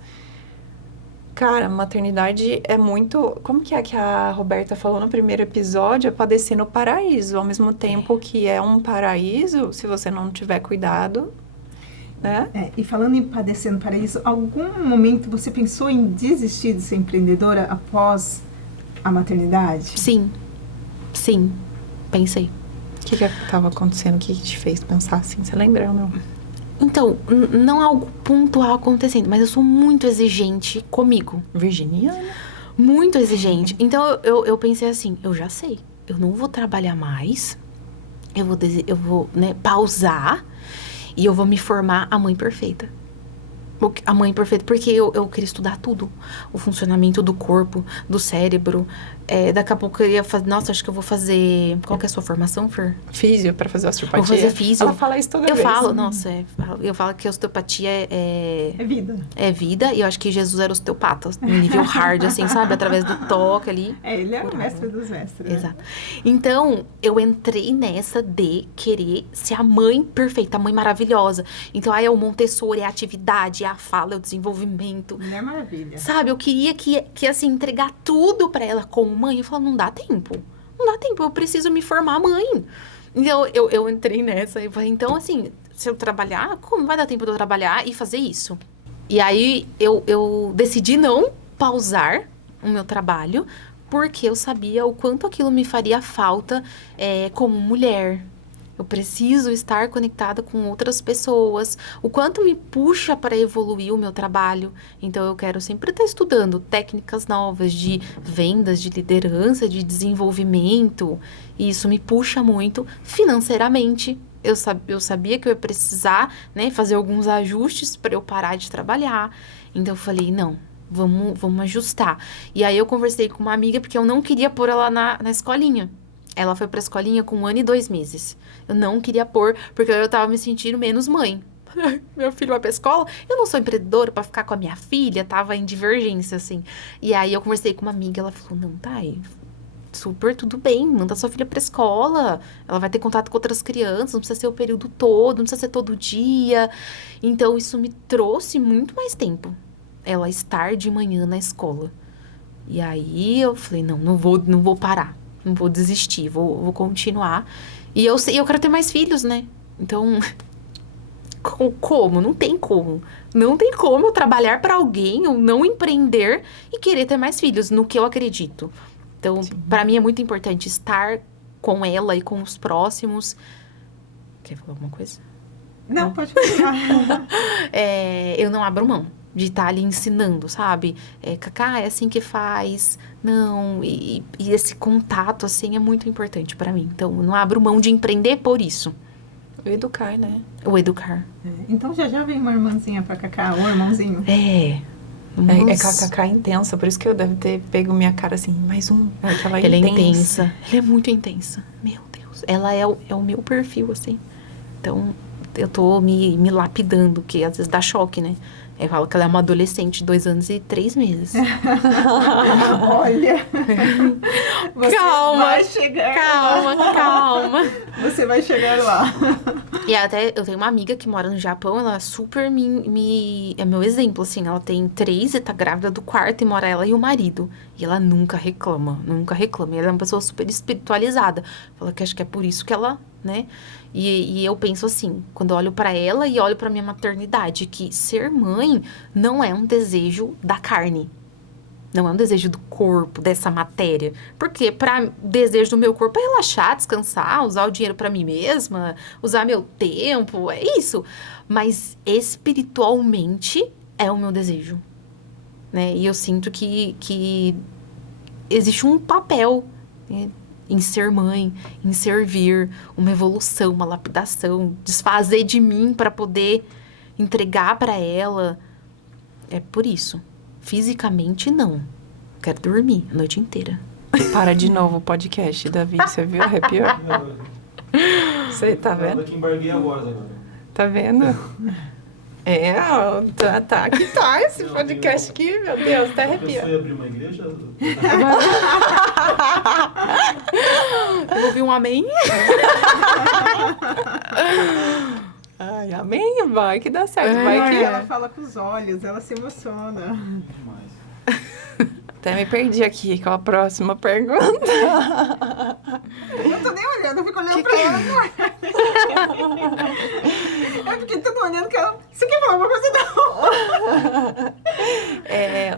cara, maternidade é muito... Como que a Roberta falou no primeiro episódio? É padecer no paraíso. Ao mesmo tempo que é um paraíso, se você não tiver cuidado, né? E falando em padecer no paraíso, algum momento você pensou em desistir de ser empreendedora após a maternidade? Sim, pensei. O que estava acontecendo? O que te fez pensar assim? Você lembra ou não? Então, não algo pontual acontecendo, mas eu sou muito exigente comigo. Virginiana? Muito exigente. Então, eu pensei assim, eu já sei. Eu não vou trabalhar mais. Eu vou, né, pausar. E eu vou me formar a mãe perfeita. A mãe perfeita, porque eu queria estudar tudo. O funcionamento do corpo, do cérebro. Daqui a pouco eu ia fazer... Nossa, acho que eu vou fazer... Qual que é a sua formação, Fer? Físio, para fazer osteopatia. Vou fazer físio. Ela fala isso toda vez. Eu falo, nossa, eu falo que a osteopatia É vida. É vida, e eu acho que Jesus era osteopata, no nível hard, assim, sabe? Através do toque ali. Ele é o curava. mestre dos mestres. Exato. Então, eu entrei nessa de querer ser a mãe perfeita, a mãe maravilhosa. Então, aí é o Montessori, é a atividade, é a fala, é o desenvolvimento. Mulher Maravilha. Sabe, eu queria que assim, entregar tudo pra ela como mãe. Eu falava, não dá tempo. Não dá tempo, eu preciso me formar mãe. Então, eu entrei nessa e falei, então, assim, se eu trabalhar, como vai dar tempo de eu trabalhar e fazer isso? E aí, eu decidi não pausar o meu trabalho, porque eu sabia o quanto aquilo me faria falta como mulher. Eu preciso estar conectada com outras pessoas. O quanto me puxa para evoluir o meu trabalho. Então, eu quero sempre estar estudando técnicas novas de vendas, de liderança, de desenvolvimento. E isso me puxa muito financeiramente. Eu sabia que eu ia precisar, né, fazer alguns ajustes para eu parar de trabalhar. Então, eu falei, não, vamos ajustar. E aí, eu conversei com uma amiga, porque eu não queria pôr ela na escolinha. Ela foi pra escolinha com 1 ano e 2 meses. Eu não queria pôr, porque eu tava me sentindo menos mãe. Meu filho vai pra escola, eu não sou empreendedora pra ficar com a minha filha, tava em divergência, assim. E aí, eu conversei com uma amiga, ela falou, não, Thay, super, tudo bem, manda sua filha pra escola. Ela vai ter contato com outras crianças, não precisa ser o período todo, não precisa ser todo dia. Então, isso me trouxe muito mais tempo. Ela estar de manhã na escola. E aí, eu falei, não vou parar. Não vou desistir, vou continuar. E eu quero ter mais filhos, né? Então, como? Não tem como. Não tem como eu trabalhar para alguém ou não empreender e querer ter mais filhos, no que eu acredito. Então, para mim é muito importante estar com ela e com os próximos. Quer falar alguma coisa? Não, pode falar. Eu não abro mão de estar ali ensinando, sabe? Cacá, é assim que faz. Não, e esse contato, assim, é muito importante pra mim. Então, eu não abro mão de empreender por isso. O educar, né? O educar. Então, já vem uma irmãzinha pra Cacá, ou irmãozinho? É KKK intensa, por isso que eu deve ter pego minha cara assim, mais um. Aquela ela é intensa. Ela é muito intensa. Meu Deus. Ela é o meu perfil, assim. Então, eu tô me lapidando, que às vezes dá choque, né? Eu falo que ela é uma adolescente de 2 anos e 3 meses. Olha! Você Calma, vai chegar lá. calma. Você vai chegar lá. E até eu tenho uma amiga que mora no Japão, ela super é meu exemplo, assim. Ela tem 3 e tá grávida do 4º e mora ela e o marido. E ela nunca reclama. E ela é uma pessoa super espiritualizada. Fala que acho que é por isso que ela, né? E eu penso assim, quando eu olho pra ela e olho pra minha maternidade, que ser mãe não é um desejo da carne. Não é um desejo do corpo, dessa matéria. Porque para desejo do meu corpo é relaxar, descansar, usar o dinheiro para mim mesma, usar meu tempo, é isso. Mas espiritualmente é o meu desejo, né? E eu sinto que existe um papel, né, em ser mãe, em servir, uma evolução, uma lapidação, desfazer de mim para poder entregar para ela. É por isso. Fisicamente, não. Quero dormir a noite inteira. Para de novo o podcast, Davi. Você viu? Arrepiou? Você tá vendo? Eu que embarguei a voz agora. Tá vendo? Ó, tá que tá esse podcast aqui, meu Deus, tá Eu arrepiando. fui abrir uma igreja. Eu ouvi um amém. Ai, amém, vai que dá certo, vai Olha, que... ela fala com os olhos, ela se emociona. Demais. Até me perdi aqui com a próxima pergunta. Eu não tô nem olhando, eu fico olhando pra ela. É porque eu tô olhando que ela... Você quer falar uma coisa?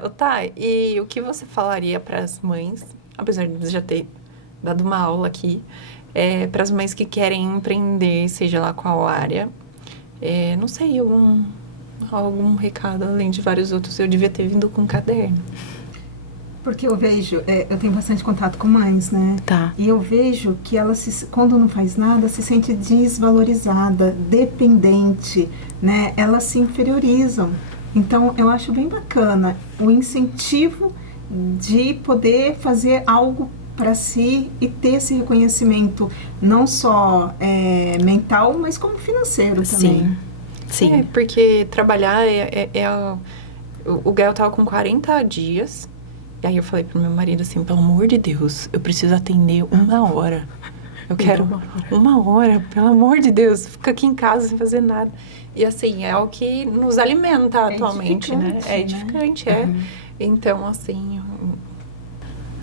Não. Tá, e o que você falaria pras mães, apesar de você já ter dado uma aula aqui, pras mães que querem empreender, seja lá qual área, não sei, algum recado, além de vários outros, eu devia ter vindo com um caderno. Porque eu vejo, eu tenho bastante contato com mães, né? Tá. E eu vejo que ela, quando não faz nada, se sente desvalorizada, dependente, né? Elas se inferiorizam. Então, eu acho bem bacana o incentivo de poder fazer algo para si e ter esse reconhecimento, não só mental, mas como financeiro também. Sim. Porque trabalhar o Gael tava com 40 dias. E aí eu falei pro meu marido assim, pelo amor de Deus, eu preciso atender 1 hora. Eu quero 1 hora, pelo amor de Deus, fica aqui em casa sem fazer nada. E assim, é o que nos alimenta atualmente, né? É edificante, Então, assim...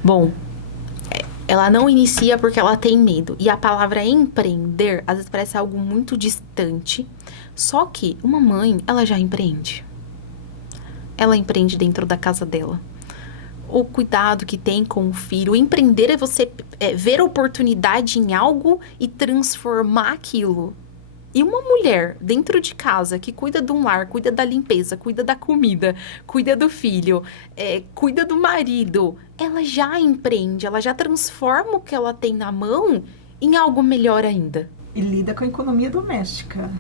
Bom, ela não inicia porque ela tem medo. E a palavra empreender, às vezes parece algo muito distante. Só que uma mãe, ela já empreende. Ela empreende dentro da casa dela. O cuidado que tem com o filho. O empreender é você ver oportunidade em algo e transformar aquilo. E uma mulher dentro de casa que cuida de um lar, cuida da limpeza, cuida da comida, cuida do filho, cuida do marido, ela já empreende, ela já transforma o que ela tem na mão em algo melhor ainda. E lida com a economia doméstica.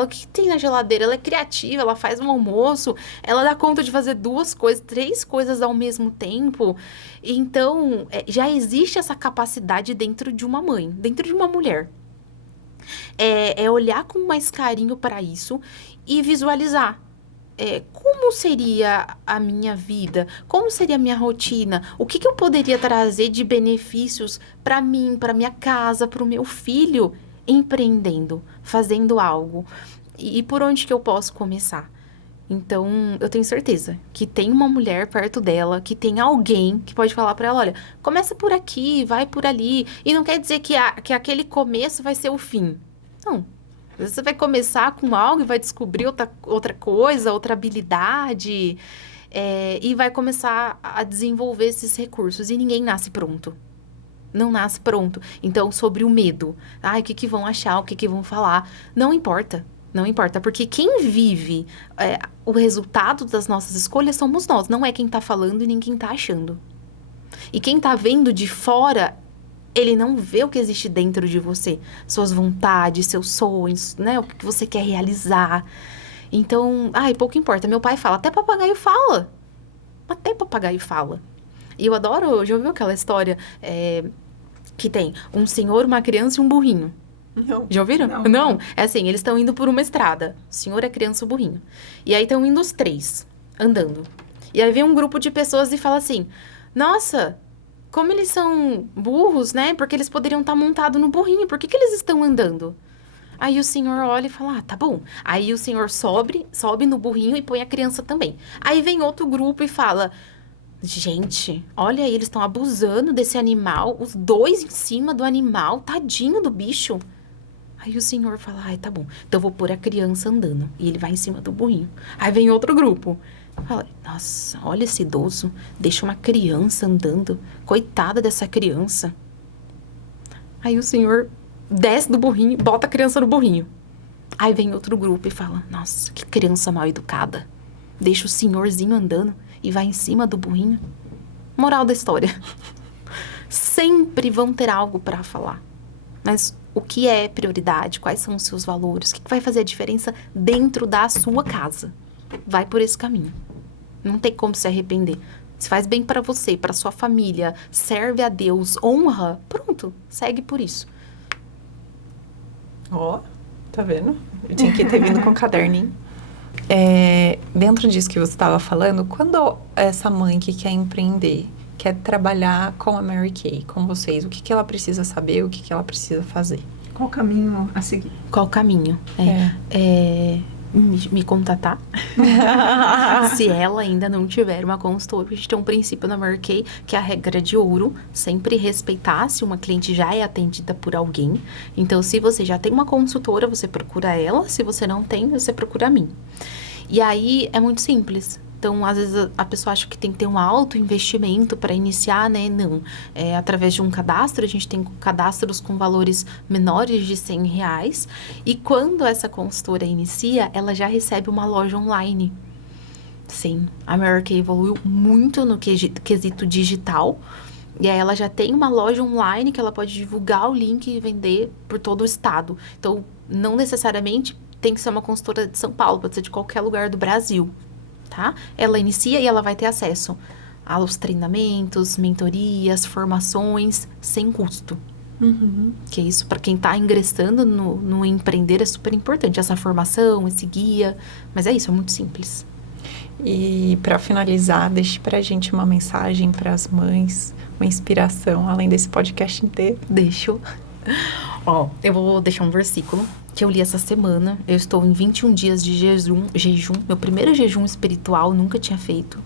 O que tem na geladeira? Ela é criativa, ela faz um almoço, ela dá conta de fazer 2 coisas, 3 coisas ao mesmo tempo. Então, já existe essa capacidade dentro de uma mãe, dentro de uma mulher. É olhar com mais carinho para isso e visualizar. Como seria a minha vida? Como seria a minha rotina? O que eu poderia trazer de benefícios para mim, para minha casa, para o meu filho, empreendendo, fazendo algo? E por onde que eu posso começar? Então, eu tenho certeza que tem uma mulher perto dela, que tem alguém que pode falar para ela, olha, começa por aqui, vai por ali. E não quer dizer que aquele começo vai ser o fim. Não. Às vezes você vai começar com algo e vai descobrir outra coisa, outra habilidade, e vai começar a desenvolver esses recursos. E ninguém nasce pronto. Não nasce pronto. Então, sobre o medo. O que vão achar, o que vão falar. Não importa. Não importa. Porque quem vive o resultado das nossas escolhas somos nós. Não é quem tá falando e nem quem tá achando. E quem tá vendo de fora, ele não vê o que existe dentro de você. Suas vontades, seus sonhos, né? O que você quer realizar. Então, pouco importa. Meu pai fala, até papagaio fala. Até papagaio fala. E eu adoro, já ouviu aquela história que tem um senhor, uma criança e um burrinho? Não. Já ouviram? Não. É assim, eles estão indo por uma estrada. O senhor, a criança e o burrinho. E aí estão indo os 3, andando. E aí vem um grupo de pessoas e fala assim, nossa, como eles são burros, né? Porque eles poderiam estar montados no burrinho. Por que eles estão andando? Aí o senhor olha e fala, tá bom. Aí o senhor sobe no burrinho e põe a criança também. Aí vem outro grupo e fala, gente, olha aí, eles estão abusando desse animal. Os 2 em cima do animal, tadinho do bicho. Aí o senhor fala, tá bom, então eu vou pôr a criança andando. E ele vai em cima do burrinho. Aí vem outro grupo. Falei, nossa, olha esse idoso, deixa uma criança andando, coitada dessa criança. Aí o senhor desce do burrinho, bota a criança no burrinho. Aí vem outro grupo e fala, nossa, que criança mal educada. Deixa o senhorzinho andando e vai em cima do burrinho. Moral da história. Sempre vão ter algo para falar. Mas o que é prioridade? Quais são os seus valores? O que vai fazer a diferença dentro da sua casa? Vai por esse caminho. Não tem como se arrepender. Se faz bem para você, para sua família, serve a Deus, honra, pronto, segue por isso. Ó, tá vendo? Eu tinha que ter vindo com o caderninho. Dentro disso que você estava falando, quando essa mãe que quer empreender, quer trabalhar com a Mary Kay, com vocês, o que ela precisa saber, o que ela precisa fazer? Qual o caminho a seguir? Qual o caminho? Me contatar. Se ela ainda não tiver uma consultora, a gente tem um princípio na Mary Kay, que é a regra de ouro, sempre respeitar se uma cliente já é atendida por alguém. Então, se você já tem uma consultora, você procura ela. Se você não tem, você procura a mim. E aí, é muito simples. Então, às vezes, a pessoa acha que tem que ter um alto investimento para iniciar, né? Não. Através de um cadastro, a gente tem cadastros com valores menores de R$100. E quando essa consultora inicia, ela já recebe uma loja online. Sim, a Mary Kay evoluiu muito no quesito digital. E aí, ela já tem uma loja online que ela pode divulgar o link e vender por todo o estado. Então, não necessariamente tem que ser uma consultora de São Paulo, pode ser de qualquer lugar do Brasil. Tá? Ela inicia e ela vai ter acesso aos treinamentos, mentorias, formações, sem custo. Uhum. Que isso, para quem está ingressando no empreender, é super importante. Essa formação, esse guia. Mas é isso, é muito simples. E para finalizar, deixe pra gente uma mensagem para as mães, uma inspiração, além desse podcast inteiro. Deixo. Ó, eu vou deixar um versículo que eu li essa semana. Eu estou em 21 dias de jejum. Meu primeiro jejum espiritual, nunca tinha feito.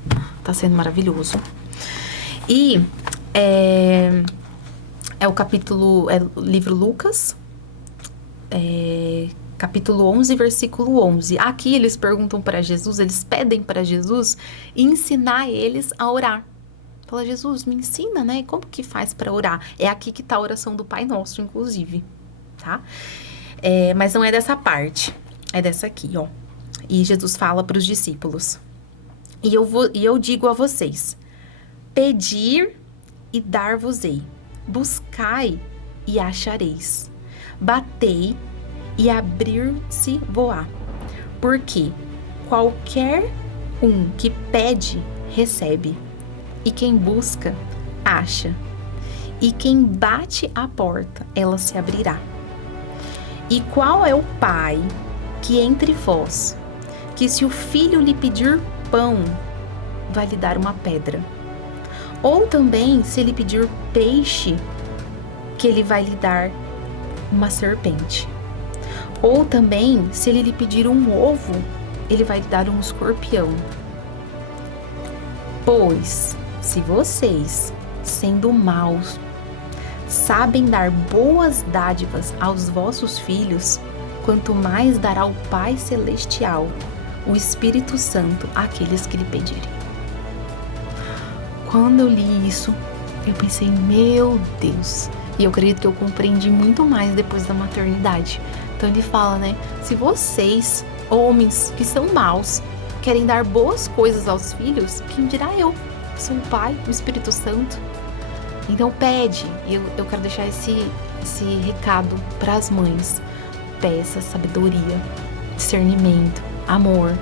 Tá sendo maravilhoso. E é o livro Lucas, capítulo 11, versículo 11. Aqui eles perguntam para Jesus, eles pedem para Jesus ensinar eles a orar. Fala, Jesus, me ensina, né? Como que faz para orar? É aqui que tá a oração do Pai Nosso, inclusive, tá? Mas não é dessa parte, é dessa aqui, ó. E Jesus fala para os discípulos. E eu digo a vocês, pedir e dar-vos-ei, buscai e achareis, batei e abrir-se-voá. Porque qualquer um que pede, recebe. E quem busca, acha. E quem bate à porta, ela se abrirá. E qual é o pai que entre vós, que se o filho lhe pedir pão, vai lhe dar uma pedra? Ou também, se ele pedir peixe, que ele vai lhe dar uma serpente? Ou também, se ele lhe pedir um ovo, ele vai lhe dar um escorpião? Pois, se vocês, sendo maus, sabem dar boas dádivas aos vossos filhos, quanto mais dará o Pai Celestial, o Espírito Santo, àqueles que lhe pedirem. Quando eu li isso, eu pensei, meu Deus, e eu acredito que eu compreendi muito mais depois da maternidade. Então ele fala, né, se vocês, homens que são maus, querem dar boas coisas aos filhos, quem dirá eu? Sou o Pai, o Espírito Santo. Então pede, e eu quero deixar esse recado para as mães. Peça sabedoria, discernimento, amor,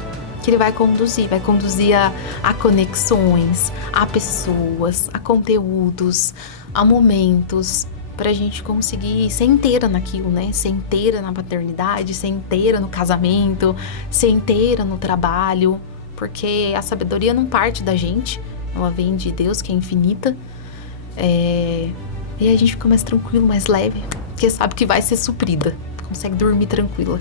que ele vai conduzir a conexões, a pessoas, a conteúdos, a momentos, pra gente conseguir ser inteira naquilo, né? Ser inteira na paternidade, ser inteira no casamento, ser inteira no trabalho, porque a sabedoria não parte da gente, ela vem de Deus, que é infinita. E a gente fica mais tranquilo, mais leve, porque sabe que vai ser suprida, consegue dormir tranquila.